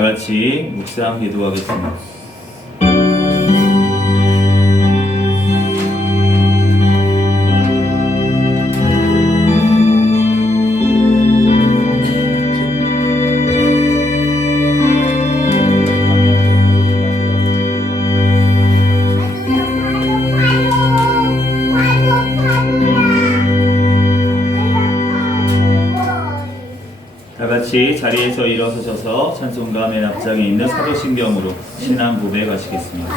다 같이 묵상 기도하겠습니다. 다 같이 자리에서 일어서셔서 찬송가 맨 앞장에 있는 사도신경으로 신앙 고백하시겠습니다.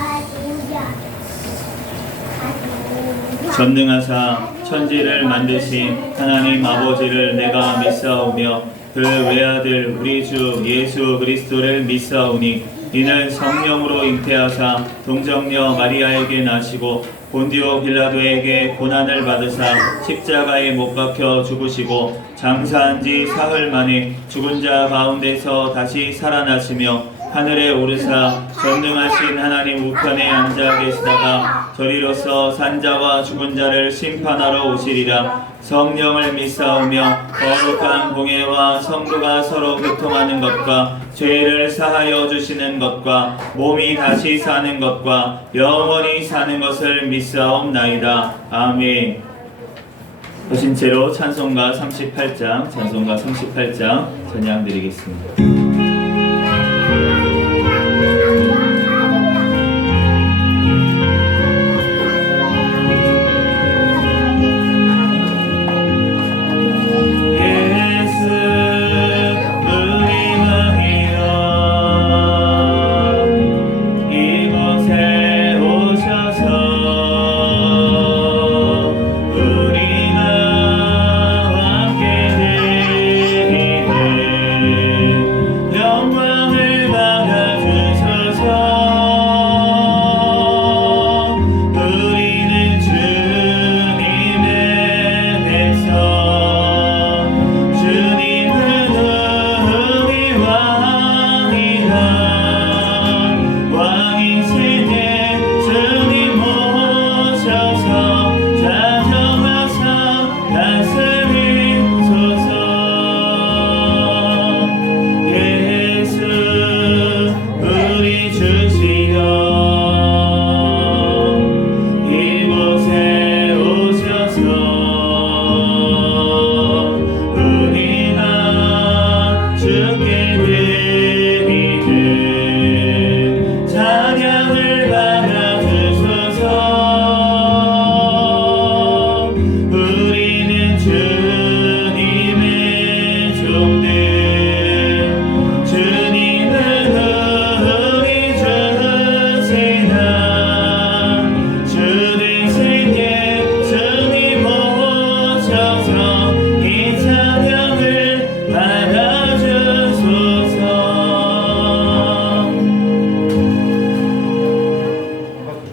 전능하사 천지를 만드신 하나님 아버지를 내가 믿사오며 그 외아들 우리 주 예수 그리스도를 믿사오니 이는 성령으로 잉태하사 동정녀 마리아에게 나시고 본디오 빌라도에게 고난을 받으사 십자가에 못 박혀 죽으시고 장사한 지 사흘 만에 죽은 자 가운데서 다시 살아나시며 하늘에 오르사 전능하신 하나님 우편에 앉아 계시다가 저리로서 산자와 죽은 자를 심판하러 오시리라. 성령을 믿사오며 거룩한 공예와 성도가 서로 교통하는 것과 죄를 사하여 주시는 것과 몸이 다시 사는 것과 영원히 사는 것을 믿사옵나이다. 아멘. 거신 채로 찬송가 38장 찬양 드리겠습니다.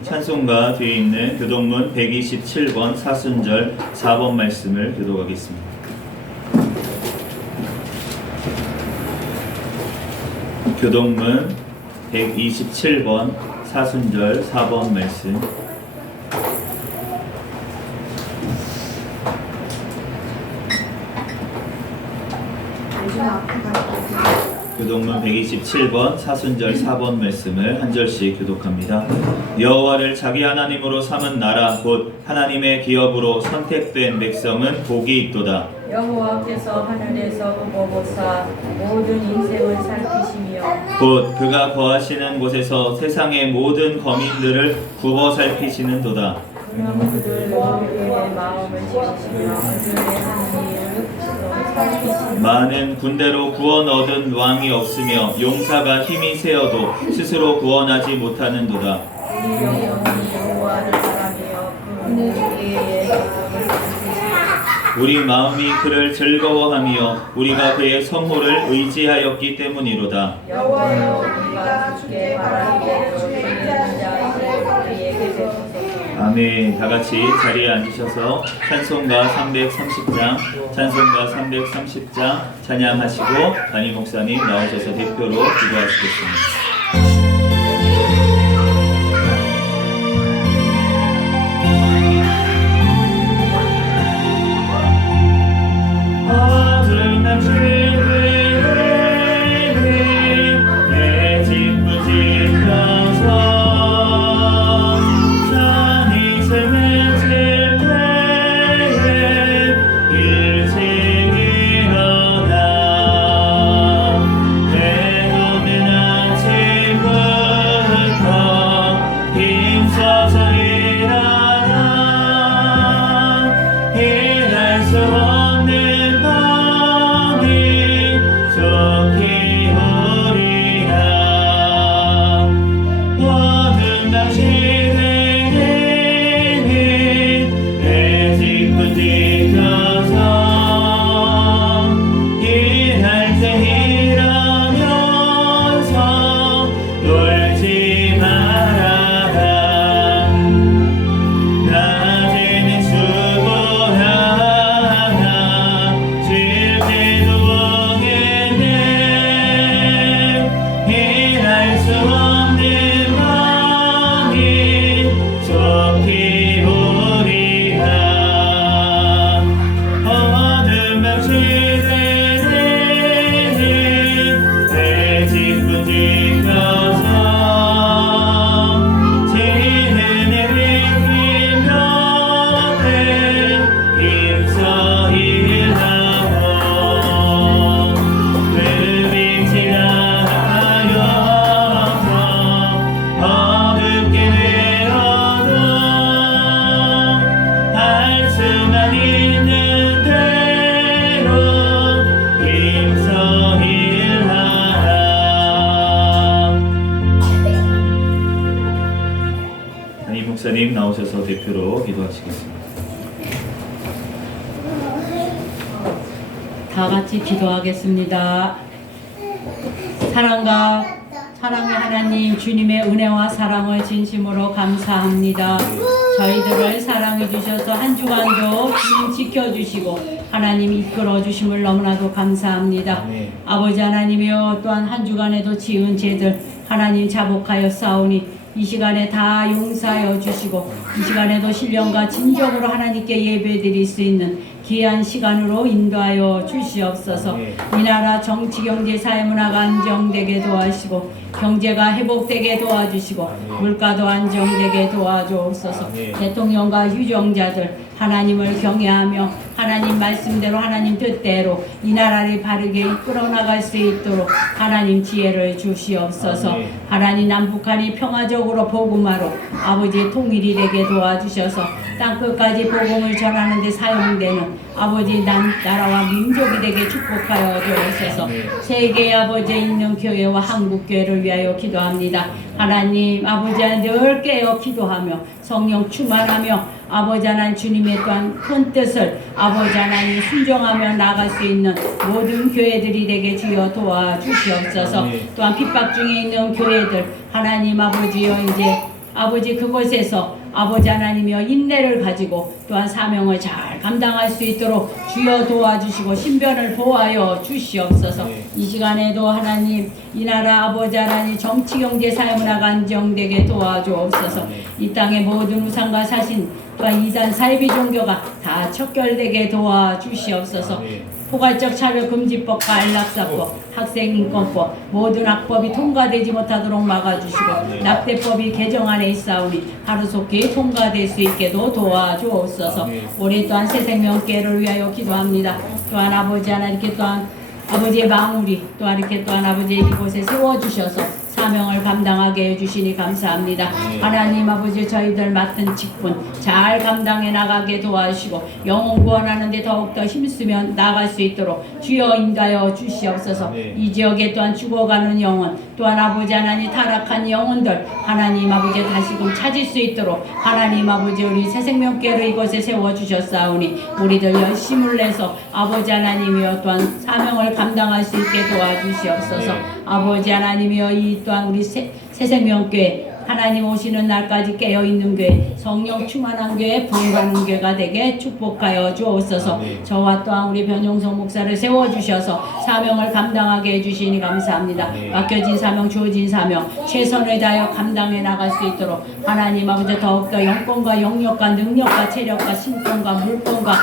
찬송가 뒤에 있는 교동문 127번 사순절 4번 말씀을 교독하겠습니다. 교동문 127번 사순절 4번 말씀. 교동문 127번 사순절 4번 말씀을 한 절씩 교독합니다. 여호와를 자기 하나님으로 삼은 나라 곧 하나님의 기업으로 선택된 백성은 복이 있도다. 여호와께서 하늘에서 보고보사 모든 인생을 살피시며 곧 그가 거하시는 곳에서 세상의 모든 거민들을 굽어 살피시는도다. 그러면 그들 모두의 마음을 지키시며 그들의 한 일을 살피시며 많은 군대로 구원 얻은 왕이 없으며 용사가 힘이 세어도 스스로 구원하지 못하는도다. 우리 영혼이 여호와를 바라며 그 주의 우리 마음이 그를 즐거워하며 우리가 그의 성호를 의지하였기 때문이로다. 여호와여 우리가 주께 바라기에 주의 자에게 우리에게 되소서. 아멘. 다 같이 자리에 앉으셔서 찬송가 330장 찬양하시고 담임 목사님 나오셔서 대표로 기도하시겠습니다. 어둠 낮에 내 직분 지켜서 일할 때 일하면서 놀지 말아라. 낮에는 수고하나 쉴 때도 오겠네. 일할 수 없는 마음이 속히 우리가 어둠 방치되는 내 직분 지켜서 지은의 위기 곁에 힘써 일하고 늙지 않아여서 어둡게 되어도 할 수만 있는 대로 힘써 일하라. 담임 목사님 나오셔서 대표로 기도하시겠습니다. 다 같이 기도하겠습니다. 사랑의 하나님, 주님의 은혜와 사랑을 진심으로 감사합니다. 저희들을 사랑해 주셔서 한 주간도 주님 지켜주시고 하나님 이끌어 주심을 너무나도 감사합니다. 아멘. 아버지 하나님이여, 또한 한 주간에도 지은 죄들 하나님 자복하여 싸우니 이 시간에 다 용서하여 주시고 이 시간에도 신령과 진정으로 하나님께 예배드릴 수 있는 귀한 시간으로 인도하여 주시옵소서. 아멘. 이 나라 정치, 경제, 사회, 문화가 안정되게 도와주시고 경제가 회복되게 도와주시고 아멘. 물가도 안정되게 도와주옵소서. 아멘. 대통령과 휴정자들 하나님을 경외하며 하나님 말씀대로 하나님 뜻대로 이 나라를 바르게 이끌어 나갈 수 있도록 하나님 지혜를 주시옵소서. 아멘. 하나님 남북한이 평화적으로 복음화로 아버지의 통일이 되게 도와주셔서 땅끝까지 복음을 전하는 데 사용되는 아버지 나라와 민족이 되게 축복하여 주옵소서. 아멘. 세계의 아버지에 있는 교회와 한국교회를 위하여 기도합니다. 하나님 아버지 늘 깨어 기도하며 성령 충만하며 아버지 하나님 주님의 또한 큰 뜻을 아버지 하나님 순종하며 나갈 수 있는 모든 교회들이 되게 주여 도와주시옵소서. 아멘. 또한 핍박 중에 있는 교회들 하나님 아버지여, 이제 아버지 그곳에서 아버지 하나님이여 인내를 가지고 또한 사명을 잘 감당할 수 있도록 주여 도와주시고 신변을 보호하여 주시옵소서. 네. 이 시간에도 하나님 이 나라 아버지 하나님 정치 경제 사회 문화가 안정되게 도와주옵소서. 네. 이 땅의 모든 우상과 사신 또한 이단 사이비 종교가 다 척결되게 도와주시옵소서. 네. 포괄적 차별금지법과 안락사법, 학생인권법 모든 악법이 통과되지 못하도록 막아주시고 납대법이 개정안에 있사오니 하루속히 통과될 수 있게도 도와주옵소서. 올해 또한 새생명교회를 위하여 기도합니다. 또한 아버지 하나님께 또한 아버지의 마무리 또한 이렇게 또한 아버지 이곳에 세워주셔서 사명을 감당하게 해주시니 감사합니다. 하나님 아버지 저희들 맡은 직분 잘 감당해 나가게 도와주시고 영혼 구원하는 데 더욱더 힘쓰며 나갈 수 있도록 주여 인도하여 주시옵소서. 이 지역에 또한 죽어가는 영혼 또한 아버지 하나님 타락한 영혼들 하나님 아버지 다시금 찾을 수 있도록 하나님 아버지 우리 새생명교회를 이곳에 세워주셨사오니 우리들 열심을 내서 아버지 하나님이여 또한 사명을 감당할 수 있게 도와주시옵소서. 아버지 하나님이여 이 또한 우리 새생명교회 하나님 오시는 날까지 깨어있는 교회 성령 충만한 교회 부흥하는 교회가 되게 축복하여 주옵소서. 아멘. 저와 또한 우리 변용석 목사를 세워주셔서 사명을 감당하게 해주시니 감사합니다. 아멘. 맡겨진 사명 주어진 사명 최선을 다하여 감당해 나갈 수 있도록 하나님 아버지 더욱더 영권과 영역과 능력과 체력과 신권과 물권과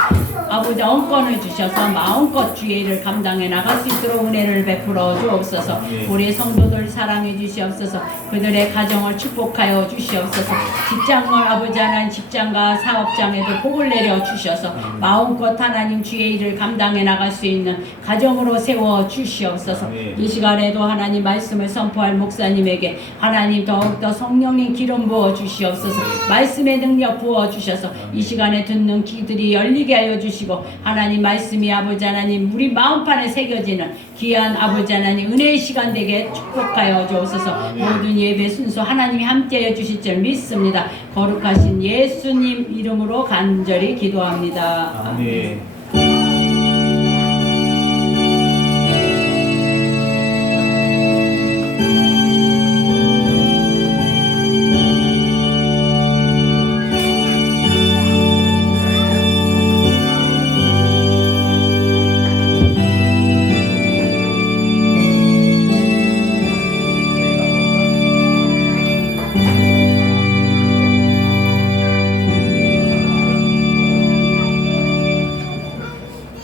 아버지 언권을 주셔서 마음껏 주의를 감당해 나갈 수 있도록 은혜를 베풀어 주옵소서. 우리 성도들 사랑해 주시옵소서. 그들의 가정을 축복하여 주시옵소서. 직장을 아버지 하나님 직장과 사업장에도 복을 내려 주셔서 마음껏 하나님 주의 일을 감당해 나갈 수 있는 가정으로 세워 주시옵소서. 이 시간에도 하나님 말씀을 선포할 목사님에게 하나님 더욱더 성령님 기름 부어 주시옵소서. 말씀의 능력 부어 주셔서 이 시간에 듣는 귀들이 열리게 하여 주시옵소서. 하나님 말씀이 아버지 하나님 우리 마음판에 새겨지는 귀한 아버지 하나님 은혜의 시간 되게 축복하여 주옵소서. 모든 예배 순서 하나님이 함께해 주실 줄 믿습니다. 거룩하신 예수님 이름으로 간절히 기도합니다. 아멘.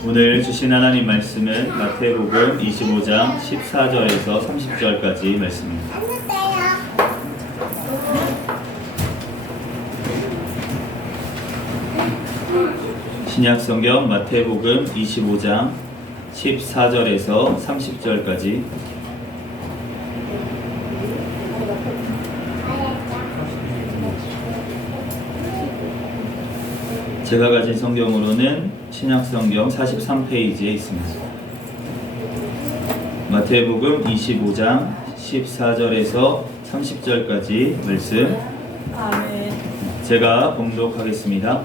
오늘 주신 하나님 말씀은 마태복음 25장 14절에서 30절까지 말씀입니다. 신약성경 마태복음 25장 14절에서 30절까지. 제가 가진 성경으로는 신약성경 43페이지에 있습니다. 마태복음 25장 14절에서 30절까지 말씀 아멘. 제가 봉독하겠습니다.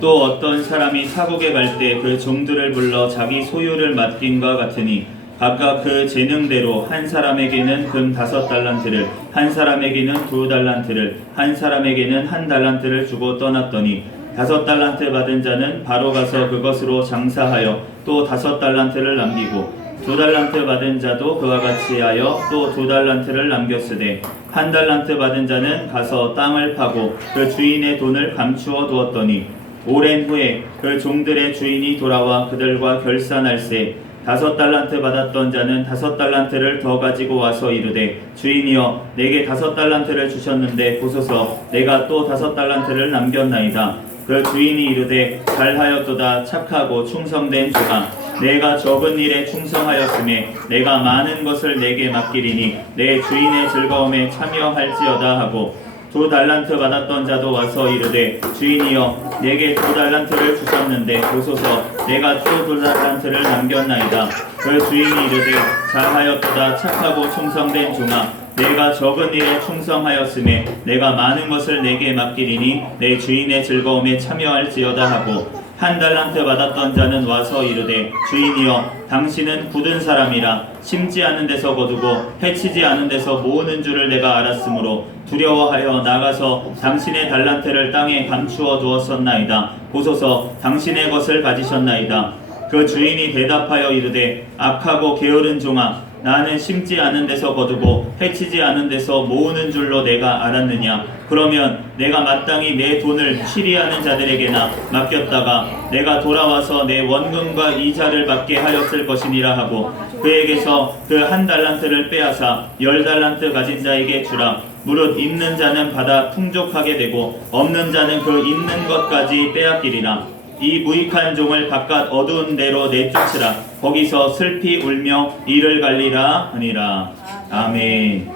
또 어떤 사람이 타국에 갈 때 그 종들을 불러 자기 소유를 맡김과 같으니 각각 그 재능대로 한 사람에게는 금 5달란트를, 한 사람에게는 2달란트를, 한 사람에게는 1달란트를 주고 떠났더니 5달란트 받은 자는 바로 가서 그것으로 장사하여 또 5달란트를 남기고 2달란트 받은 자도 그와 같이 하여 또 2달란트를 남겼으되 1달란트 받은 자는 가서 땅을 파고 그 주인의 돈을 감추어 두었더니 오랜 후에 그 종들의 주인이 돌아와 그들과 결산할세 5달란트 받았던 자는 5달란트를 더 가지고 와서 이르되 주인이여 내게 5달란트를 주셨는데 보소서 내가 또 5달란트를 남겼나이다. 그 주인이 이르되 잘하였도다 착하고 충성된 종아 내가 적은 일에 충성하였음에 내가 많은 것을 내게 맡기리니 내 주인의 즐거움에 참여할지어다 하고 2달란트 받았던 자도 와서 이르되 주인이여 내게 2달란트를 주셨는데 보소서 내가 또 2달란트를 남겼나이다. 그 주인이 이르되 잘하였도다 착하고 충성된 종아 내가 적은 일에 충성하였음에 내가 많은 것을 내게 맡기리니 내 주인의 즐거움에 참여할지어다 하고 1달란트 받았던 자는 와서 이르되 주인이여 당신은 굳은 사람이라 심지 않은 데서 거두고 해치지 않은 데서 모으는 줄을 내가 알았으므로 두려워하여 나가서 당신의 달란트를 땅에 감추어 두었었나이다. 보소서 당신의 것을 가지셨나이다. 그 주인이 대답하여 이르되 악하고 게으른 종아 나는 심지 않은 데서 거두고 해치지 않은 데서 모으는 줄로 내가 알았느냐. 그러면 내가 마땅히 내 돈을 취리하는 자들에게나 맡겼다가 내가 돌아와서 내 원금과 이자를 받게 하였을 것이니라 하고 그에게서 그 1달란트를 빼앗아 10달란트 가진 자에게 주라. 무릇 있는 자는 받아 풍족하게 되고 없는 자는 그 있는 것까지 빼앗기리라. 이 무익한 종을 바깥 어두운 데로 내쫓으라. 거기서 슬피 울며 이를 갈리라 하니라. 아멘.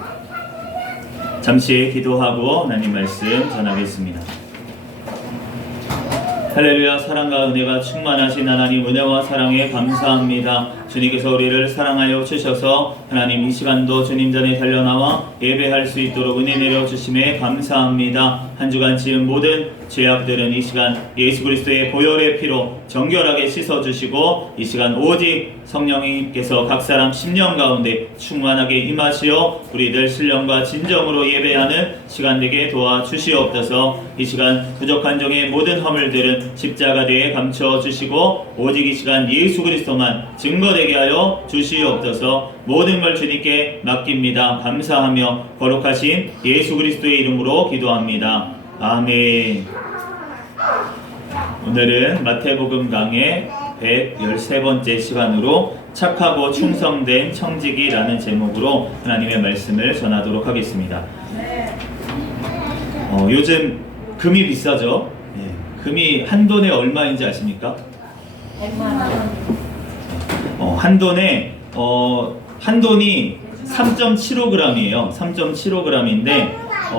잠시 기도하고 하나님 말씀 전하겠습니다. 할렐루야. 사랑과 은혜가 충만하신 하나님 은혜와 사랑에 감사합니다. 주님께서 우리를 사랑하여 주셔서 하나님 이 시간도 주님 전에 달려나와 예배할 수 있도록 은혜 내려주심에 감사합니다. 한 주간 지은 모든 죄악들은 이 시간 예수 그리스도의 보혈의 피로 정결하게 씻어주시고 이 시간 오직 성령님께서 각 사람 심령 가운데 충만하게 임하시어 우리들 신령과 진정으로 예배하는 시간 되게 도와주시옵소서. 이 시간 부족한 종의 모든 허물들은 십자가대에 감춰주시고 오직 이 시간 예수 그리스도만 증거되게 하여 주시옵소서. 모든 걸 주님께 맡깁니다. 감사하며 거룩하신 예수 그리스도의 이름으로 기도합니다. 아멘. 오늘은 마태복음 강의 113번째 시간으로 착하고 충성된 청지기라는 제목으로 하나님의 말씀을 전하도록 하겠습니다. 요즘 금이 비싸죠? 금이 한 돈에 얼마인지 아십니까? 100만 한 돈이 3.75g이에요. 3.75g인데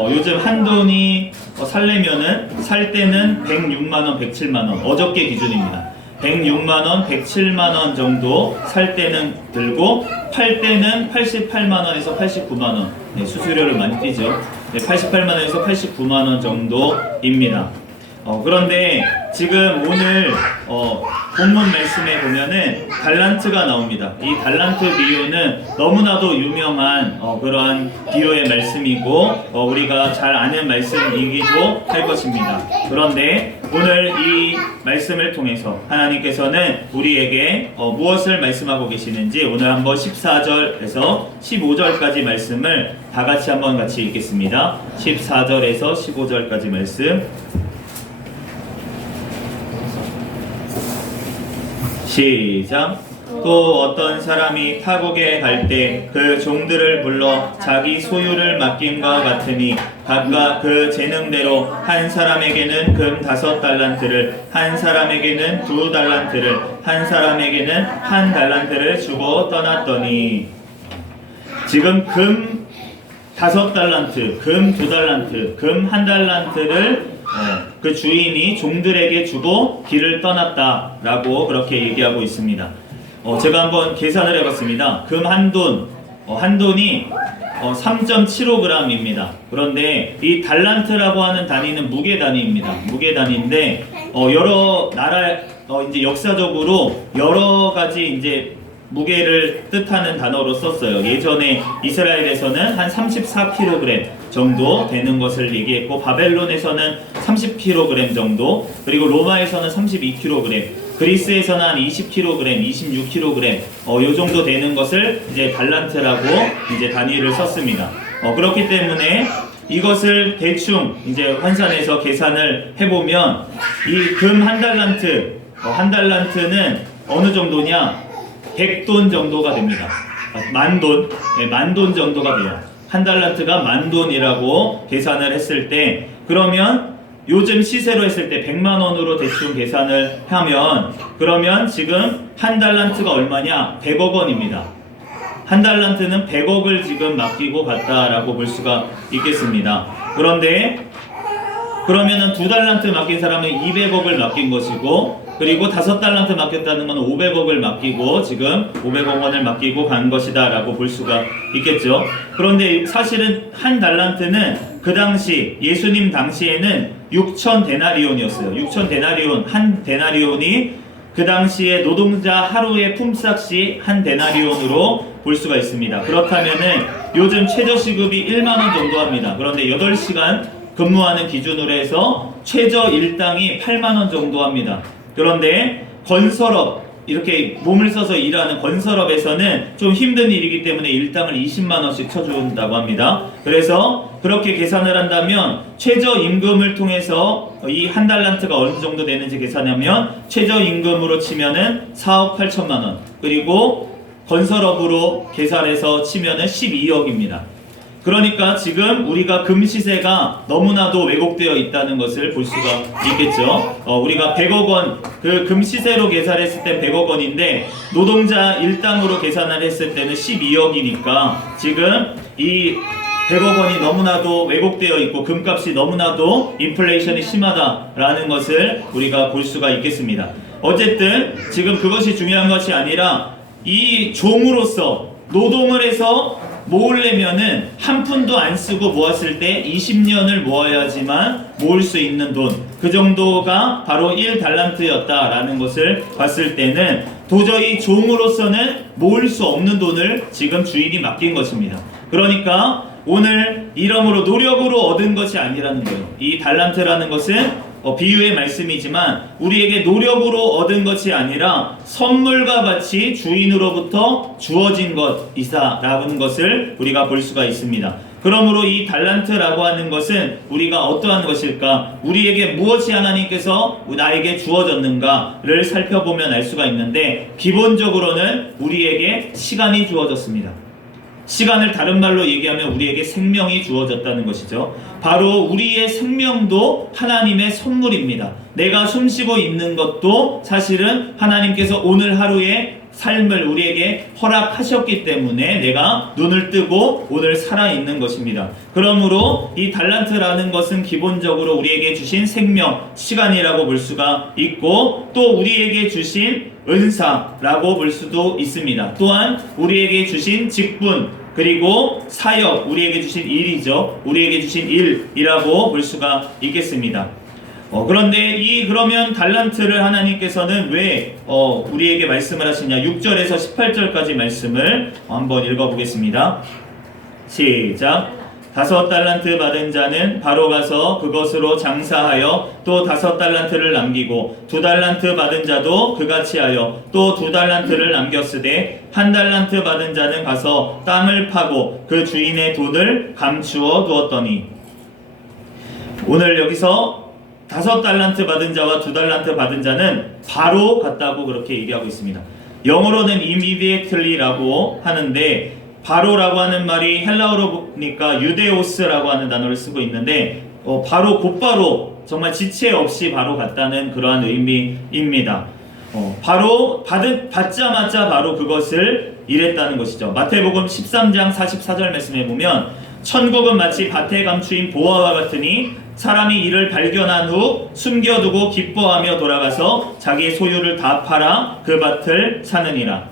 요즘 한 돈이 살려면은 살 때는 106만원, 107만원 어저께 기준입니다. 106만원, 107만원 정도 살 때는 들고 팔 때는 88만원에서 89만원 수수료를 많이 띄죠. 88만 원에서 89만 원 정도입니다. 그런데 지금 오늘 본문 말씀에 보면은 달란트가 나옵니다. 이 달란트 비유는 너무나도 유명한 그러한 비유의 말씀이고 우리가 잘 아는 말씀이기도 할 것입니다. 그런데 오늘 이 말씀을 통해서 하나님께서는 우리에게 무엇을 말씀하고 계시는지 오늘 한번 14절에서 15절까지 말씀을 다 같이 한번 같이 읽겠습니다. 14절에서 15절까지 말씀 시작. 또 어떤 사람이 타국에 갈 때 그 종들을 불러 자기 소유를 맡김과 같으니 각각 그 재능대로 한 사람에게는 금 5달란트를, 한 사람에게는 2달란트를, 한 사람에게는 1달란트를 주고 떠났더니 지금 금 5달란트, 금 2달란트, 금 1달란트를 그 주인이 종들에게 주고 길을 떠났다라고 그렇게 얘기하고 있습니다. 제가 한번 계산을 해봤습니다. 금 한 돈이 3.75g입니다. 그런데 이 달란트라고 하는 단위는 무게 단위입니다. 무게 단위인데 여러 나라 이제 역사적으로 여러 가지 이제 무게를 뜻하는 단어로 썼어요. 예전에 이스라엘에서는 한 34kg 정도 되는 것을 얘기했고 바벨론에서는 30kg 정도, 그리고 로마에서는 32kg, 그리스에서는 한 20kg, 26kg 요 정도 되는 것을 이제 달란트라고 이제 단위를 썼습니다. 그렇기 때문에 이것을 대충 이제 환산해서 계산을 해보면 이 금 1달란트, 1달란트는 어느 정도냐? 100돈 정도가 됩니다. 만돈, 만돈 정도가 돼요. 1달란트가 만돈이라고 계산을 했을 때, 그러면 요즘 시세로 했을 때 100만 원으로 대충 계산을 하면, 그러면 지금 1달란트가 얼마냐? 100억 원입니다. 1달란트는 100억을 지금 맡기고 갔다라고 볼 수가 있겠습니다. 그러면은 2달란트 맡긴 사람은 200억을 맡긴 것이고, 그리고 5달란트 맡겼다는 건 500억을 맡기고 지금 500억 원을 맡기고 간 것이다 라고 볼 수가 있겠죠. 그런데 사실은 1달란트는 그 당시 예수님 당시에는 6천 데나리온이었어요. 6천 데나리온, 한 데나리온이 그 당시에 노동자 하루의 품삯이 한 데나리온으로 볼 수가 있습니다. 그렇다면은 요즘 최저시급이 1만 원 정도 합니다. 그런데 8시간 근무하는 기준으로 해서 최저 일당이 8만 원 정도 합니다. 그런데 건설업, 이렇게 몸을 써서 일하는 건설업에서는 좀 힘든 일이기 때문에 일당을 20만 원씩 쳐준다고 합니다. 그래서 그렇게 계산을 한다면 최저임금을 통해서 이 1달란트가 어느 정도 되는지 계산하면 최저임금으로 치면은 4억 8천만 원, 그리고 건설업으로 계산해서 치면은 12억입니다. 그러니까 지금 우리가 금 시세가 너무나도 왜곡되어 있다는 것을 볼 수가 있겠죠. 우리가 100억 원, 그 금 시세로 계산했을 때 100억 원인데 노동자 일당으로 계산을 했을 때는 12억이니까 지금 이 100억 원이 너무나도 왜곡되어 있고 금값이 너무나도 인플레이션이 심하다라는 것을 우리가 볼 수가 있겠습니다. 어쨌든 지금 그것이 중요한 것이 아니라 이 종으로서 노동을 해서 모으려면은 한 푼도 안 쓰고 모았을 때 20년을 모아야지만 모을 수 있는 돈, 그 정도가 바로 1달란트였다라는 것을 봤을 때는 도저히 종으로서는 모을 수 없는 돈을 지금 주인이 맡긴 것입니다. 그러니까 오늘 이러므로 노력으로 얻은 것이 아니라는 거예요. 이 달란트라는 것은 비유의 말씀이지만 우리에게 노력으로 얻은 것이 아니라 선물과 같이 주인으로부터 주어진 것이다라는 것을 우리가 볼 수가 있습니다. 그러므로 이 달란트라고 하는 것은 우리가 어떠한 것일까? 우리에게 무엇이 하나님께서 나에게 주어졌는가를 살펴보면 알 수가 있는데, 기본적으로는 우리에게 시간이 주어졌습니다. 시간을 다른 말로 얘기하면 우리에게 생명이 주어졌다는 것이죠. 바로 우리의 생명도 하나님의 선물입니다. 내가 숨쉬고 있는 것도 사실은 하나님께서 오늘 하루의 삶을 우리에게 허락하셨기 때문에 내가 눈을 뜨고 오늘 살아있는 것입니다. 그러므로 이 달란트라는 것은 기본적으로 우리에게 주신 생명, 시간이라고 볼 수가 있고, 또 우리에게 주신 은사라고 볼 수도 있습니다. 또한 우리에게 주신 직분, 그리고 사역, 우리에게 주신 일이죠. 우리에게 주신 일이라고 볼 수가 있겠습니다. 그런데 그러면 달란트를 하나님께서는 왜 우리에게 말씀을 하시냐? 6절에서 18절까지 말씀을 한번 읽어보겠습니다. 시작. 5달란트 받은 자는 바로 가서 그것으로 장사하여 또 5달란트를 남기고 2달란트 받은 자도 그같이 하여 또 2달란트를 남겼으되 1달란트 받은 자는 가서 땅을 파고 그 주인의 돈을 감추어 두었더니. 오늘 여기서 5달란트 받은 자와 2달란트 받은 자는 바로 갔다고 그렇게 얘기하고 있습니다. 영어로는 immediately라고 하는데 바로라고 하는 말이 헬라어로 보니까 유데오스라고 하는 단어를 쓰고 있는데 바로 곧바로 정말 지체 없이 바로 갔다는 그러한 의미입니다. 바로 받자마자 바로 그것을 일했다는 것이죠. 마태복음 13장 44절 말씀에 보면 천국은 마치 밭에 감추인 보화와 같으니 사람이 이를 발견한 후 숨겨두고 기뻐하며 돌아가서 자기의 소유를 다 팔아 그 밭을 사느니라.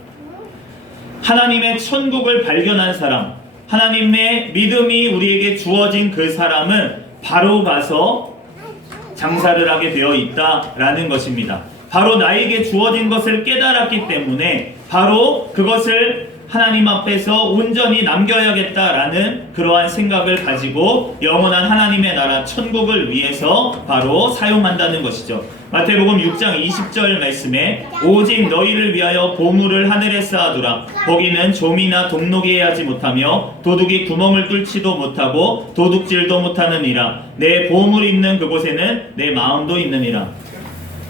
하나님의 천국을 발견한 사람, 하나님의 믿음이 우리에게 주어진 그 사람은 바로 가서 장사를 하게 되어 있다라는 것입니다. 바로 나에게 주어진 것을 깨달았기 때문에 바로 그것을 하나님 앞에서 온전히 남겨야겠다라는 그러한 생각을 가지고 영원한 하나님의 나라 천국을 위해서 바로 사용한다는 것이죠. 마태복음 6장 20절 말씀에 오직 너희를 위하여 보물을 하늘에 쌓아두라. 거기는 좀이나 동록이 하지 못하며 도둑이 구멍을 뚫지도 못하고 도둑질도 못하느니라. 내 보물 있는 그곳에는 내 마음도 있느니라.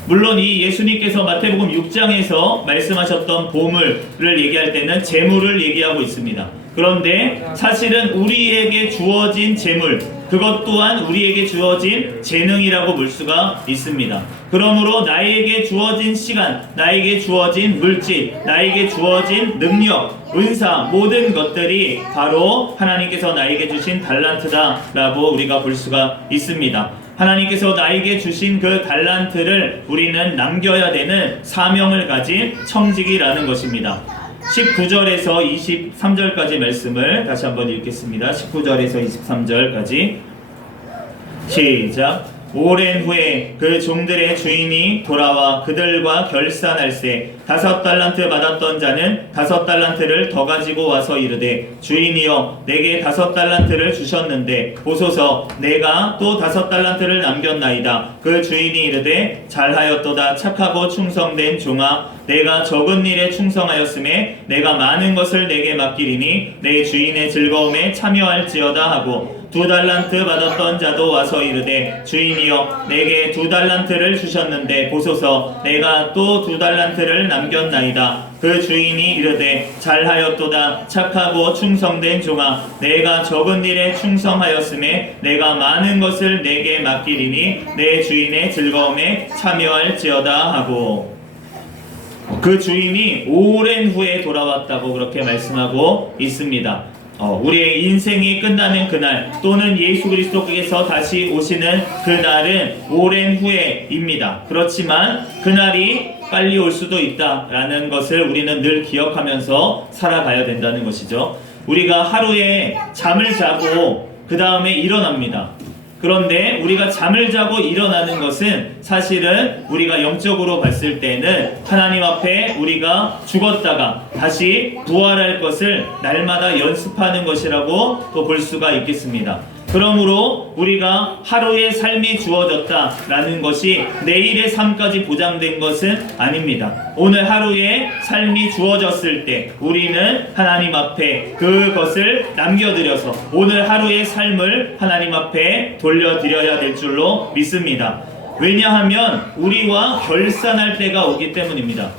물론 이 예수님께서 마태복음 6장에서 말씀하셨던 보물을 얘기할 때는 재물을 얘기하고 있습니다. 그런데 사실은 우리에게 주어진 재물, 그것 또한 우리에게 주어진 재능이라고 볼 수가 있습니다. 그러므로 나에게 주어진 시간, 나에게 주어진 물질, 나에게 주어진 능력, 은사, 모든 것들이 바로 하나님께서 나에게 주신 달란트다라고 우리가 볼 수가 있습니다. 하나님께서 나에게 주신 그 달란트를 우리는 남겨야 되는 사명을 가진 청직이라는 것입니다. 19절에서 23절까지 말씀을 다시 한번 읽겠습니다. 19절에서 23절까지 시작. 오랜 후에 그 종들의 주인이 돌아와 그들과 결산할세 5달란트 받았던 자는 5달란트를 더 가지고 와서 이르되 주인이여 내게 5달란트를 주셨는데 보소서 내가 또 5달란트를 남겼나이다. 그 주인이 이르되 잘하였도다. 착하고 충성된 종아 내가 적은 일에 충성하였음에 내가 많은 것을 내게 맡기리니 내 주인의 즐거움에 참여할지어다 하고 2달란트 받았던 자도 와서 이르되 주인이여 내게 2달란트를 주셨는데 보소서 내가 또 2달란트를 남겼나이다. 그 주인이 이르되 잘하였도다. 착하고 충성된 종아 내가 적은 일에 충성하였음에 내가 많은 것을 내게 맡기리니 내 주인의 즐거움에 참여할지어다 하고 그 주인이 오랜 후에 돌아왔다고 그렇게 말씀하고 있습니다. 우리의 인생이 끝나는 그날 또는 예수 그리스도께서 다시 오시는 그날은 오랜 후에입니다. 그렇지만 그날이 빨리 올 수도 있다라는 것을 우리는 늘 기억하면서 살아가야 된다는 것이죠. 우리가 하루에 잠을 자고 그 다음에 일어납니다. 그런데 우리가 잠을 자고 일어나는 것은 사실은 우리가 영적으로 봤을 때는 하나님 앞에 우리가 죽었다가 다시 부활할 것을 날마다 연습하는 것이라고 또 볼 수가 있겠습니다. 그러므로 우리가 하루의 삶이 주어졌다라는 것이 내일의 삶까지 보장된 것은 아닙니다. 오늘 하루의 삶이 주어졌을 때 우리는 하나님 앞에 그것을 남겨드려서 오늘 하루의 삶을 하나님 앞에 돌려드려야 될 줄로 믿습니다. 왜냐하면 우리와 결산할 때가 오기 때문입니다.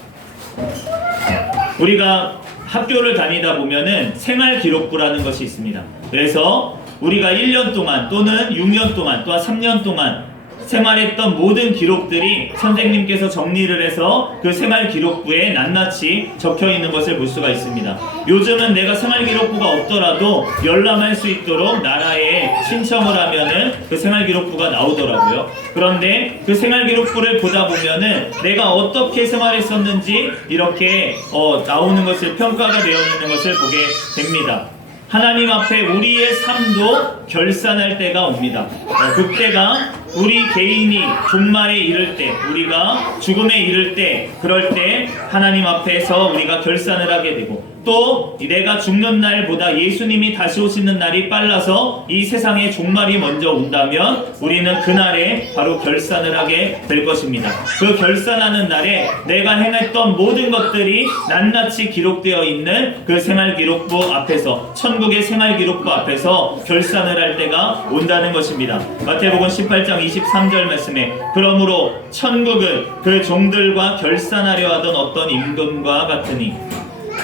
우리가 학교를 다니다 보면은 생활기록부라는 것이 있습니다. 그래서 우리가 1년 동안 또는 6년 동안 또한 3년 동안 생활했던 모든 기록들이 선생님께서 정리를 해서 그 생활기록부에 낱낱이 적혀 있는 것을 볼 수가 있습니다. 요즘은 내가 생활기록부가 없더라도 열람할 수 있도록 나라에 신청을 하면은 그 생활기록부가 나오더라고요. 그런데 그 생활기록부를 보다 보면은 내가 어떻게 생활했었는지 이렇게 나오는 것을 평가가 되어 있는 것을 보게 됩니다. 하나님 앞에 우리의 삶도 결산할 때가 옵니다. 그때가 우리 개인이 종말에 이를 때, 우리가 죽음에 이를 때, 그럴 때 하나님 앞에서 우리가 결산을 하게 되고, 또 내가 죽는 날보다 예수님이 다시 오시는 날이 빨라서 이 세상의 종말이 먼저 온다면 우리는 그날에 바로 결산을 하게 될 것입니다. 그 결산하는 날에 내가 행했던 모든 것들이 낱낱이 기록되어 있는 그 생활기록부 앞에서, 천국의 생활기록부 앞에서 결산을 할 때가 온다는 것입니다. 마태복음 18장 23절 말씀에 그러므로 천국은 그 종들과 결산하려 하던 어떤 임금과 같으니,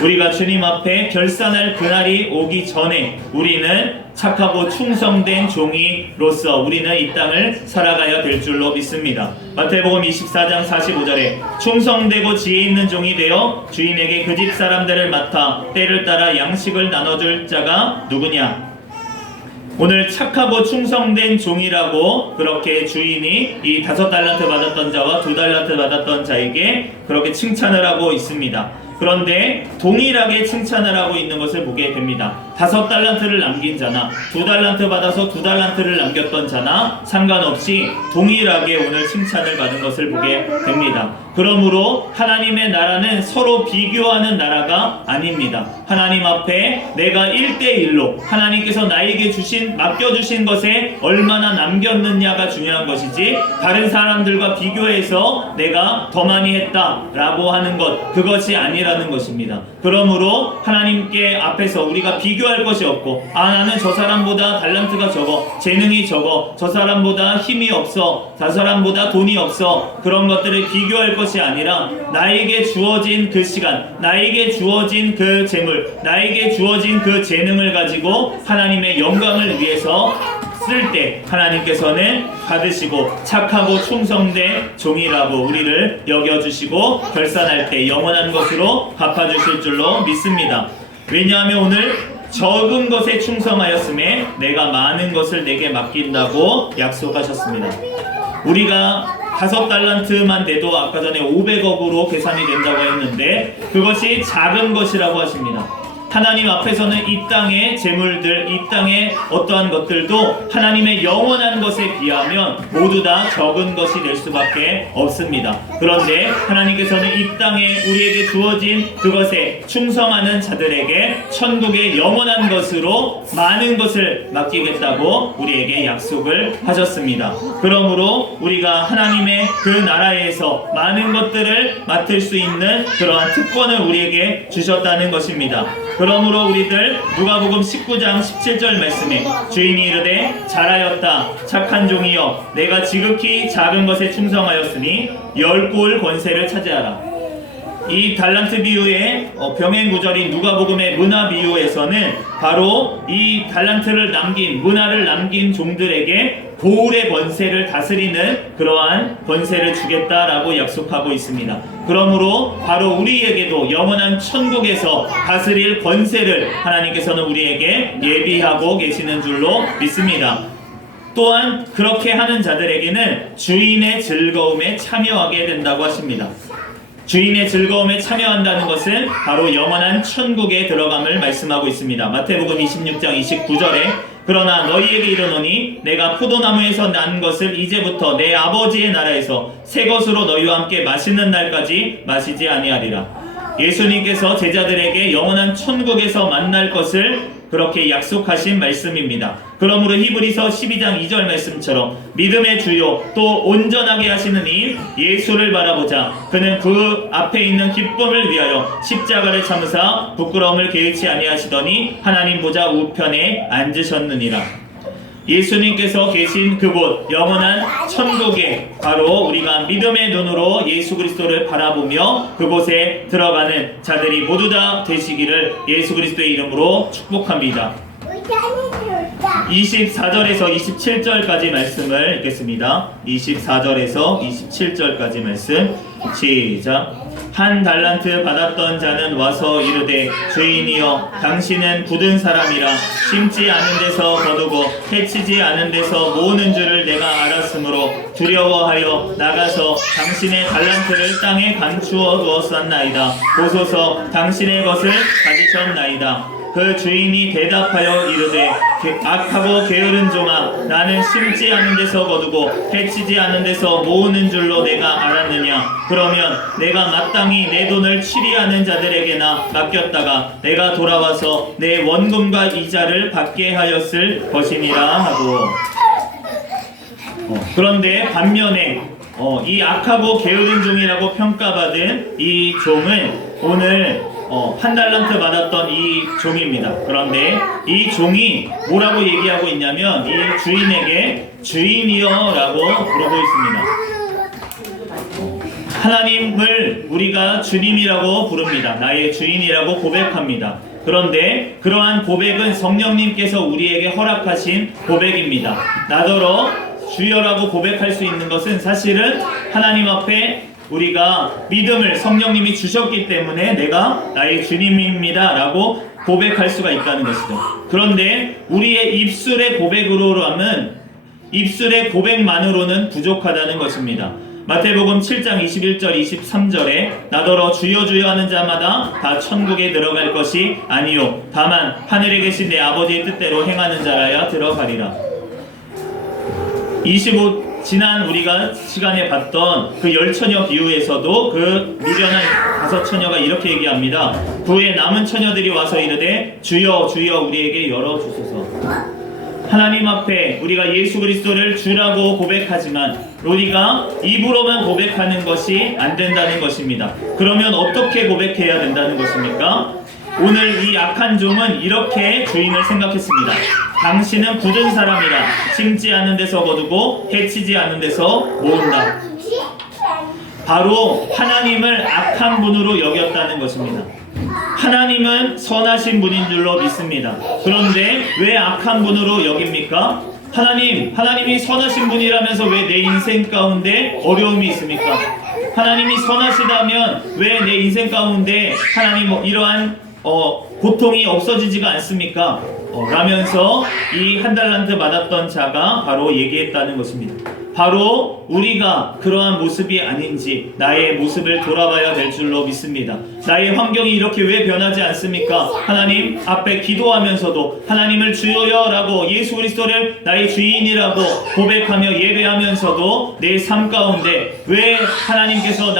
우리가 주님 앞에 결산할 그날이 오기 전에 우리는 착하고 충성된 종이로서 우리는 이 땅을 살아가야 될 줄로 믿습니다. 마태복음 24장 45절에 충성되고 지혜 있는 종이 되어 주인에게 그 집 사람들을 맡아 때를 따라 양식을 나눠줄 자가 누구냐? 오늘 착하고 충성된 종이라고 그렇게 주인이 이 5달란트 받았던 자와 2달란트 받았던 자에게 그렇게 칭찬을 하고 있습니다. 그런데 동일하게 칭찬을 하고 있는 것을 보게 됩니다. 5달란트를 남긴 자나 2달란트 받아서 2달란트를 남겼던 자나 상관없이 동일하게 오늘 칭찬을 받은 것을 보게 됩니다. 그러므로 하나님의 나라는 서로 비교하는 나라가 아닙니다. 하나님 앞에 내가 1대1로 하나님께서 나에게 맡겨주신 것에 얼마나 남겼느냐가 중요한 것이지, 다른 사람들과 비교해서 내가 더 많이 했다라고 하는 것, 그것이 아니라는 것입니다. 그러므로 하나님께 앞에서 우리가 비교할 것이 없고, 나는 저 사람보다 달란트가 적어, 재능이 적어, 저 사람보다 힘이 없어, 저 사람보다 돈이 없어, 그런 것들을 비교할 것이 아니라 나에게 주어진 그 시간, 나에게 주어진 그 재물, 나에게 주어진 그 재능을 가지고 하나님의 영광을 위해서 쓸 때 하나님께서는 받으시고 착하고 충성된 종이라고 우리를 여겨주시고 결산할 때 영원한 것으로 갚아주실 줄로 믿습니다. 왜냐하면 오늘 적은 것에 충성하였음에 내가 많은 것을 내게 맡긴다고 약속하셨습니다. 우리가 5달란트만 돼도 아까 전에 500억으로 계산이 된다고 했는데 그것이 작은 것이라고 하십니다. 하나님 앞에서는 이 땅의 재물들, 이 땅의 어떠한 것들도 하나님의 영원한 것에 비하면 모두 다 적은 것이 될 수밖에 없습니다. 그런데 하나님께서는 이 땅에 우리에게 주어진 그것에 충성하는 자들에게 천국의 영원한 것으로 많은 것을 맡기겠다고 우리에게 약속을 하셨습니다. 그러므로 우리가 하나님의 그 나라에서 많은 것들을 맡을 수 있는 그러한 특권을 우리에게 주셨다는 것입니다. 그러므로 우리들 누가복음 19장 17절 말씀에 주인이 이르되 잘하였다 착한 종이여 내가 지극히 작은 것에 충성하였으니 10골 권세를 차지하라. 이 달란트 비유의 병행 구절인 누가복음의 문화 비유에서는 바로 이 달란트를 남긴, 문화를 남긴 종들에게 고울의 권세를 다스리는 그러한 권세를 주겠다라고 약속하고 있습니다. 그러므로 바로 우리에게도 영원한 천국에서 다스릴 권세를 하나님께서는 우리에게 예비하고 계시는 줄로 믿습니다. 또한 그렇게 하는 자들에게는 주인의 즐거움에 참여하게 된다고 하십니다. 주인의 즐거움에 참여한다는 것은 바로 영원한 천국에 들어감을 말씀하고 있습니다. 마태복음 26장 29절에 그러나 너희에게 이르노니 내가 포도나무에서 난 것을 이제부터 내 아버지의 나라에서 새 것으로 너희와 함께 마시는 날까지 마시지 아니하리라. 예수님께서 제자들에게 영원한 천국에서 만날 것을 그렇게 약속하신 말씀입니다. 그러므로 히브리서 12장 2절 말씀처럼 믿음의 주요 또 온전하게 하시는 이 예수를 바라보자. 그는 그 앞에 있는 기쁨을 위하여 십자가를 참으사 부끄러움을 개의치 아니하시더니 하나님 보좌 우편에 앉으셨느니라. 예수님께서 계신 그곳 영원한 천국에 바로 우리가 믿음의 눈으로 예수 그리스도를 바라보며 그곳에 들어가는 자들이 모두 다 되시기를 예수 그리스도의 이름으로 축복합니다. 24절에서 27절까지 말씀을 읽겠습니다. 24절에서 27절까지 말씀 시작. 한 달란트 받았던 자는 와서 이르되 주인이여 당신은 굳은 사람이라 심지 않은 데서 거두고 해치지 않은 데서 모으는 줄을 내가 알았으므로 두려워하여 나가서 당신의 달란트를 땅에 감추어 두었었나이다. 보소서 당신의 것을 가지셨나이다. 그 주인이 대답하여 이르되 악하고 게으른 종아 나는 심지 않은 데서 거두고 해치지 않은 데서 모으는 줄로 내가 알았느냐. 그러면 내가 마땅히 내 돈을 취리하는 자들에게나 맡겼다가 내가 돌아와서 내 원금과 이자를 받게 하였을 것이니라 하고. 그런데 반면에 이 악하고 게으른 종이라고 평가받은 이 종은 오늘 한 달란트 받았던 이 종입니다. 그런데 이 종이 뭐라고 얘기하고 있냐면 이 주인에게 주인이여 라고 부르고 있습니다. 하나님을 우리가 주님이라고 부릅니다. 나의 주인이라고 고백합니다. 그런데 그러한 고백은 성령님께서 우리에게 허락하신 고백입니다. 나더러 주여라고 고백할 수 있는 것은 사실은 하나님 앞에 우리가 믿음을 성령님이 주셨기 때문에 내가 나의 주님입니다 라고 고백할 수가 있다는 것이죠. 그런데 우리의 입술의 고백으로라면 입술의 고백만으로는 부족하다는 것입니다. 마태복음 7장 21절 23절에 나더러 주여 주여 하는 자마다 다 천국에 들어갈 것이 아니요 다만 하늘에 계신 내 아버지의 뜻대로 행하는 자라야 들어가리라. 지난 우리가 시간에 봤던 그 열처녀 비유에서도 그 미련한 5처녀가 이렇게 얘기합니다. 후에 남은 처녀들이 와서 이르되 주여 주여 우리에게 열어주소서. 하나님 앞에 우리가 예수 그리스도를 주라고 고백하지만 우리가 입으로만 고백하는 것이 안 된다는 것입니다. 그러면 어떻게 고백해야 된다는 것입니까? 오늘 이 악한 종은 이렇게 주인을 생각했습니다. 당신은 굳은 사람이라 심지 않은 데서 거두고 해치지 않은 데서 모은다. 바로 하나님을 악한 분으로 여겼다는 것입니다. 하나님은 선하신 분인 줄로 믿습니다. 그런데 왜 악한 분으로 여깁니까? 하나님이 선하신 분이라면서 왜 내 인생 가운데 어려움이 있습니까? 하나님이 선하시다면 왜 내 인생 가운데 하나님 이러한 고통이 없어지지가 않습니까? 라면서 이 한 달란트 받았던 자가 바로 얘기했다는 것입니다. 바로 우리가 그러한 모습이 아닌지 나의 모습을 돌아봐야 될 줄로 믿습니다. 나의 환경이 이렇게 왜 변하지 않습니까? 하나님 앞에 기도하면서도 하나님을 주여라고 예수 그리스도를 나의 주인이라고 고백하며 예배하면서도 내 삶 가운데 왜 하나님께서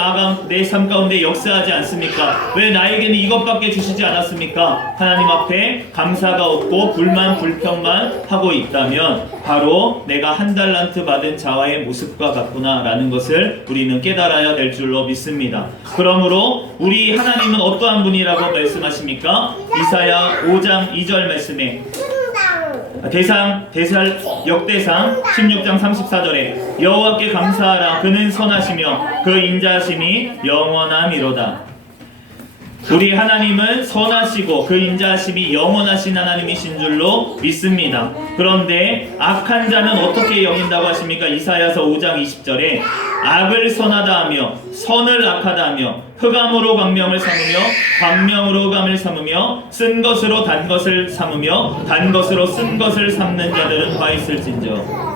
내 삶 가운데 역사하지 않습니까? 왜 나에게는 이것밖에 주시지 않았습니까? 하나님 앞에 감사가 없고 불만 불평만 하고 있다면 바로 내가 한 달란트 받은 자와의 모습과 같구나 라는 것을 우리는 깨달아야 될 줄로 믿습니다. 그러므로 우리 하나님은 어떠한 분이라고 말씀하십니까? 이사야 5장 2절 말씀에 역대상 16장 34절에 여호와께 감사하라 그는 선하시며 그 인자하심이 영원함이로다. 우리 하나님은 선하시고 그 인자하심이 영원하신 하나님이신 줄로 믿습니다. 그런데 악한 자는 어떻게 여긴다고 하십니까? 이사야서 5장 20절에 악을 선하다 하며 선을 악하다 하며 흑암으로 광명을 삼으며 광명으로 흑암을 삼으며 쓴 것으로 단 것을 삼으며 단 것으로 쓴 것을 삼는 자들은 화 있을진저.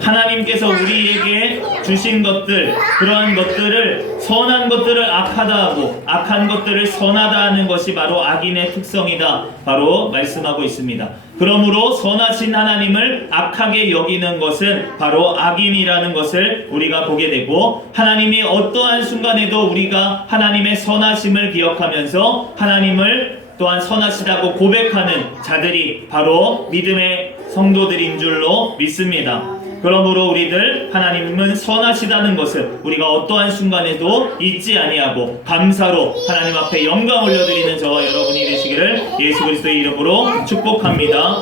하나님께서 우리에게 주신 것들, 그러한 것들을 선한 것들을 악하다 하고 악한 것들을 선하다 하는 것이 바로 악인의 특성이다 바로 말씀하고 있습니다. 그러므로 선하신 하나님을 악하게 여기는 것은 바로 악인이라는 것을 우리가 보게 되고, 하나님이 어떠한 순간에도 우리가 하나님의 선하심을 기억하면서 하나님을 또한 선하시다고 고백하는 자들이 바로 믿음의 성도들인 줄로 믿습니다. 그러므로 우리들 하나님은 선하시다는 것을 우리가 어떠한 순간에도 잊지 아니하고 감사로 하나님 앞에 영광 올려드리는 저와 여러분이 되시기를 예수 그리스도의 이름으로 축복합니다.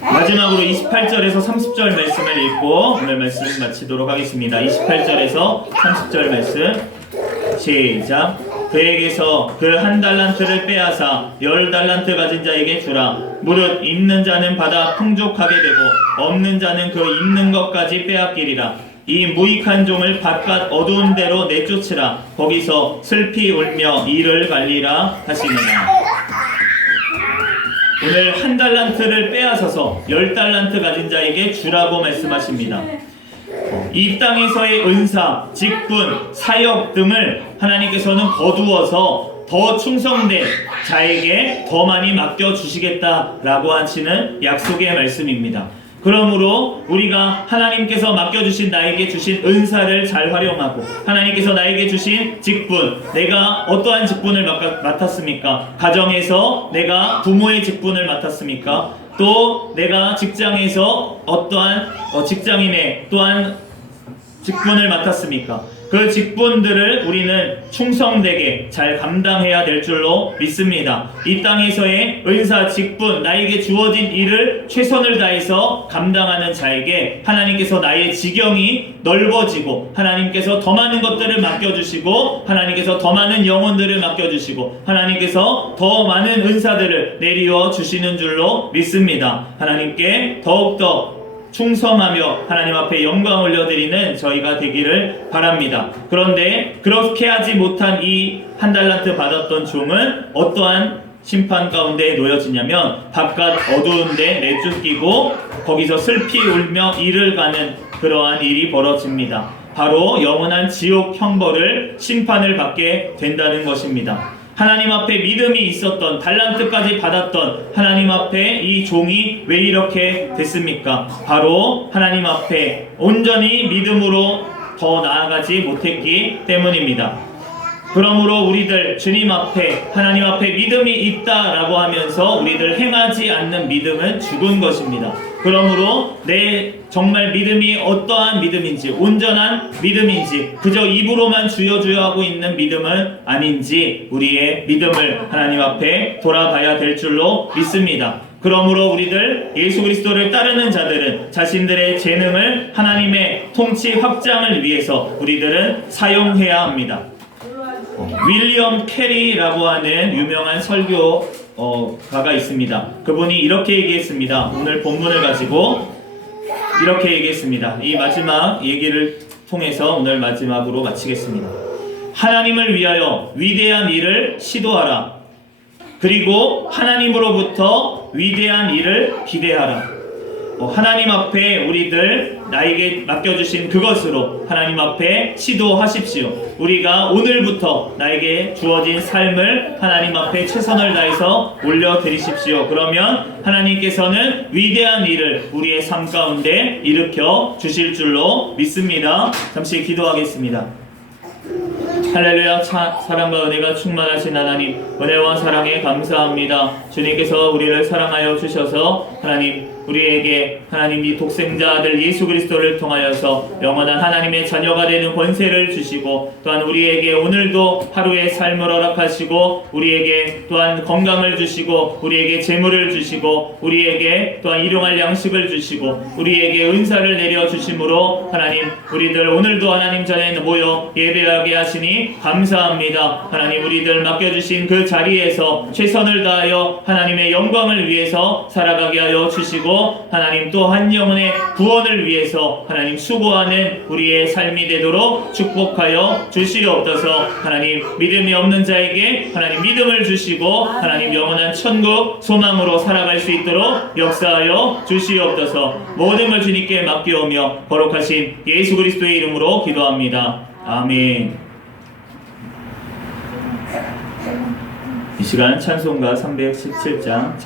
마지막으로 28절에서 30절 말씀을 읽고 오늘 말씀 마치도록 하겠습니다. 28절에서 30절 말씀 시작. 그에게서 그 한 달란트를 빼앗아 10달란트 가진 자에게 주라. 무릇 있는 자는 받아 풍족하게 되고 없는 자는 그 있는 것까지 빼앗기리라. 이 무익한 종을 바깥 어두운 데로 내쫓으라. 거기서 슬피 울며 이를 갈리라 하시니라. 오늘 한 달란트를 빼앗아서 10달란트 가진 자에게 주라고 말씀하십니다. 이 땅에서의 은사, 직분, 사역 등을 하나님께서는 거두어서 더 충성된 자에게 더 많이 맡겨주시겠다라고 하시는 약속의 말씀입니다. 그러므로 우리가 하나님께서 맡겨주신 나에게 주신 은사를 잘 활용하고 하나님께서 나에게 주신 직분, 내가 어떠한 직분을 맡았습니까? 가정에서 내가 부모의 직분을 맡았습니까? 또 내가 직장에서 어떠한 직장인의 또한 직분을 맡았습니까? 그 직분들을 우리는 충성되게 잘 감당해야 될 줄로 믿습니다. 이 땅에서의 은사, 직분, 나에게 주어진 일을 최선을 다해서 감당하는 자에게 하나님께서 나의 지경이 넓어지고 하나님께서 더 많은 것들을 맡겨주시고 하나님께서 더 많은 영혼들을 맡겨주시고 하나님께서 더 많은 은사들을 내리워 주시는 줄로 믿습니다. 하나님께 더욱더 충성하며 하나님 앞에 영광 올려드리는 저희가 되기를 바랍니다. 그런데 그렇게 하지 못한 이 한 달란트 받았던 종은 어떠한 심판 가운데 놓여지냐면 바깥 어두운데 내쫓기고 거기서 슬피 울며 이를 가는 그러한 일이 벌어집니다. 바로 영원한 지옥 형벌을 심판을 받게 된다는 것입니다. 하나님 앞에 믿음이 있었던 달란트까지 받았던 하나님 앞에 이 종이 왜 이렇게 됐습니까? 바로 하나님 앞에 온전히 믿음으로 더 나아가지 못했기 때문입니다. 그러므로 우리들 주님 앞에 하나님 앞에 믿음이 있다라고 하면서 우리들 행하지 않는 믿음은 죽은 것입니다. 그러므로 내 정말 믿음이 어떠한 믿음인지 온전한 믿음인지 그저 입으로만 주여 주여 하고 있는 믿음은 아닌지 우리의 믿음을 하나님 앞에 돌아봐야 될 줄로 믿습니다. 그러므로 우리들 예수 그리스도를 따르는 자들은 자신들의 재능을 하나님의 통치 확장을 위해서 우리들은 사용해야 합니다. 윌리엄 캐리라고 하는 유명한 설교가가 있습니다. 그분이 이렇게 얘기했습니다. 오늘 본문을 가지고 이렇게 얘기했습니다. 이 마지막 얘기를 통해서 오늘 마지막으로 마치겠습니다. 하나님을 위하여 위대한 일을 시도하라. 그리고 하나님으로부터 위대한 일을 기대하라. 하나님 앞에 우리들 나에게 맡겨주신 그것으로 하나님 앞에 시도하십시오. 우리가 오늘부터 나에게 주어진 삶을 하나님 앞에 최선을 다해서 올려드리십시오. 그러면 하나님께서는 위대한 일을 우리의 삶 가운데 일으켜 주실 줄로 믿습니다. 잠시 기도하겠습니다. 할렐루야. 사랑과 은혜가 충만하신 하나님, 은혜와 사랑에 감사합니다. 주님께서 우리를 사랑하여 주셔서 하나님 우리에게 하나님 이 독생자 아들 예수 그리스도를 통하여서 영원한 하나님의 자녀가 되는 권세를 주시고 또한 우리에게 오늘도 하루의 삶을 허락하시고 우리에게 또한 건강을 주시고 우리에게 재물을 주시고 우리에게 또한 일용할 양식을 주시고 우리에게 은사를 내려 주심으로 하나님 우리들 오늘도 하나님 전에 모여 예배하게 하시니 감사합니다. 하나님 우리들 맡겨주신 그 자리에서 최선을 다하여 하나님의 영광을 위해서 살아가게 하여 주시고 하나님 또 한 영혼의 구원을 위해서 하나님 수고하는 우리의 삶이 되도록 축복하여 주시옵소서. 하나님 믿음이 없는 자에게 하나님 믿음을 주시고 하나님 영원한 천국 소망으로 살아갈 수 있도록 역사하여 주시옵소서. 모든 걸 주님께 맡기오며 거룩하신 예수 그리스도의 이름으로 기도합니다. 아멘. 이 시간 찬송가 317장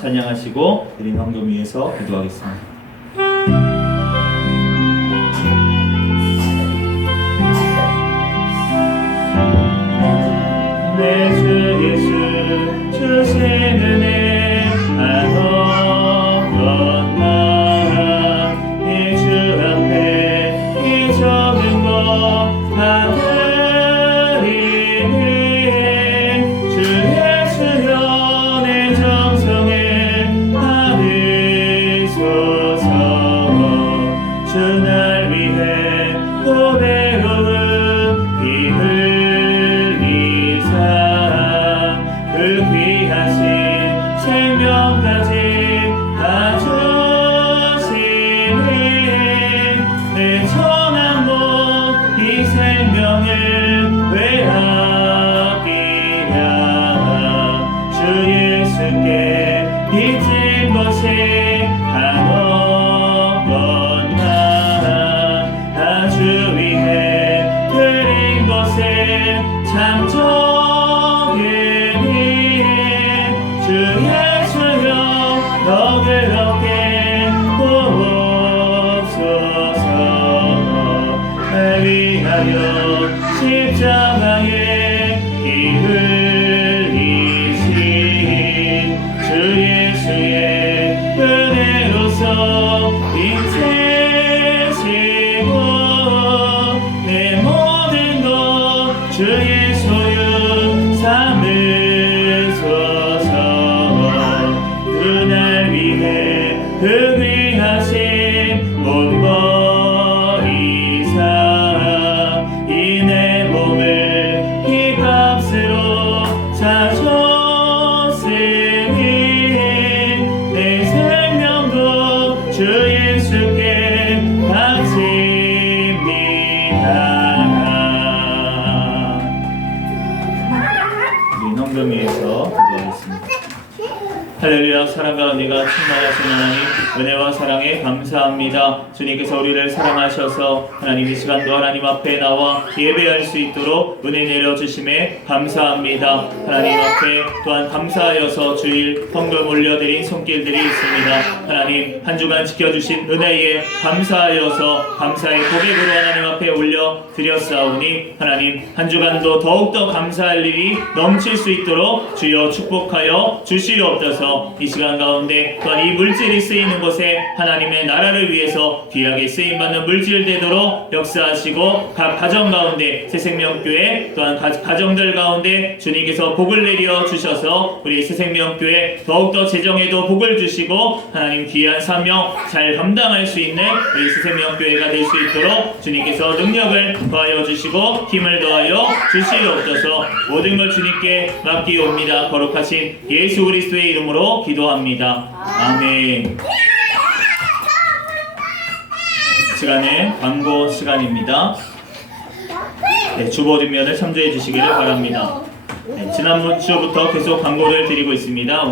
찬양하시고 드린 헌금 위해서 기도하겠습니다. 내 주 예수 주신 은혜 한없던 나라 이 주 앞에 이 적은 것 다 빚진 것이 한없던 나 주 위해 드린 것은 참 좋은 십자가에 피 흘리신 주 예수의 은혜로서 인생 지고 내 모든 것 주의 소유 삼으소서. 그날 위해 흑위하신 몸버리사 이 내 몸을 피값으로 사셨으니 내 생명도 주 예수께 바칩니다. 우리 헌금위에서 기도하겠습니다. 할렐루야. 사랑과 은혜가 충만하신 하나님, 은혜와 사랑에 감사합니다. 주님께서 우리를 사랑하셔서 하나님 이 시간도 하나님 앞에 나와 예배할 수 있도록 은혜 내려주심에 감사합니다. 하나님 앞에 또한 감사하여서 주일 헌금 올려드린 손길들이 있습니다. 하나님 한 주간 지켜주신 은혜에 감사하여서 감사의 고백으로 하나님 앞에 올려드렸사오니 하나님 한 주간도 더욱더 감사할 일이 넘칠 수 있도록 주여 축복하여 주시옵소서. 이 시간 가운데 또한 이 물질이 쓰이는 곳에 하나님의 나라를 위해서 귀하게 쓰임받는 물질 되도록 역사하시고 각 가정 가운데 새생명교회 또한 가정들 가운데 주님께서 복을 내려 주셔서 우리 새생명교회 더욱더 재정에도 복을 주시고 하나님 귀한 사명 잘 감당할 수 있는 우리 새생명교회가 될 수 있도록 주님께서 능력을 더하여 주시고 힘을 더하여 주시옵소서. 모든 걸 주님께 맡기옵니다. 거룩하신 예수 그리스도의 이름으로 기도합니다. 아멘. 시간은 광고 시간입니다. 주보 뒷면을 참조해 주시기를 바랍니다. 지난 주부터 계속 광고를 드리고 있습니다.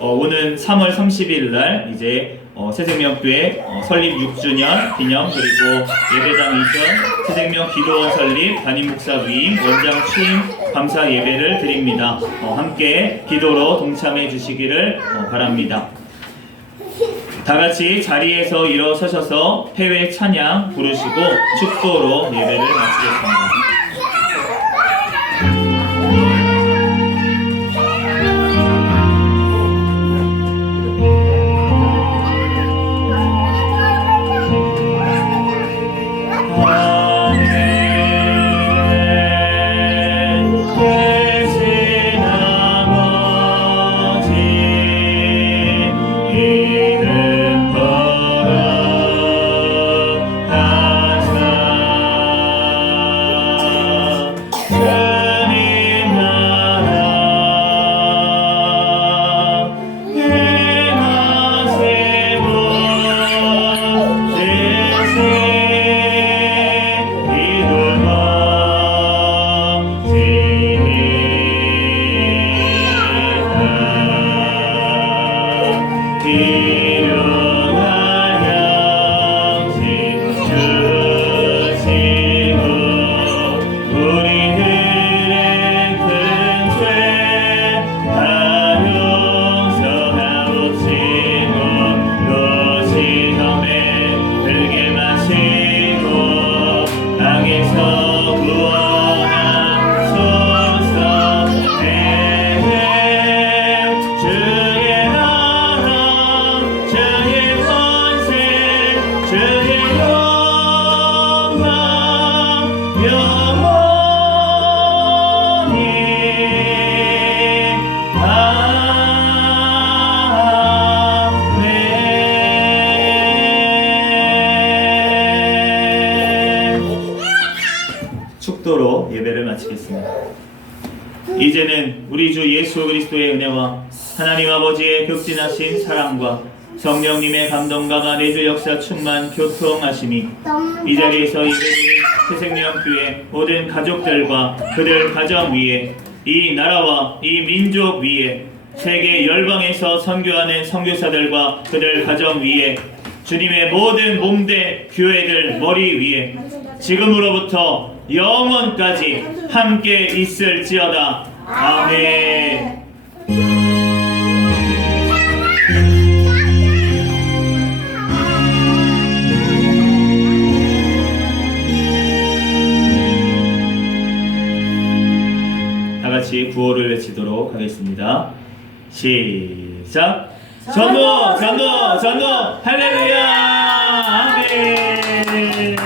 오는 3월 30일 날 이제 새생명교회 설립 6주년 기념 그리고 예배당 이전 새생명 기도원 설립 담임 목사 위임 원장 취임 감사 예배를 드립니다. 함께 기도로 동참해 주시기를 바랍니다. 다 같이 자리에서 일어서셔서 폐회 찬양 부르시고 축도로 예배를 마치겠습니다. 축도로 예배를 마치겠습니다. 이제는 우리 주 예수 그리스도의 은혜와 하나님 아버지의 극진하신 사랑과 성령님의 감동과 내주 역사 충만 교통하심이 이 자리에서 예배드린 새생명교회 모든 가족들과 그들 가정 위에 이 나라와 이 민족 위에 세계 열방에서 선교하는 선교사들과 그들 가정 위에 주님의 모든 몸대 교회들 머리 위에 지금으로부터 영원까지 함께 있을지어다. 아멘. 같이 구호를 외치도록 하겠습니다. 시작. 전도, 전도, 전도, 할렐루야! 아멘.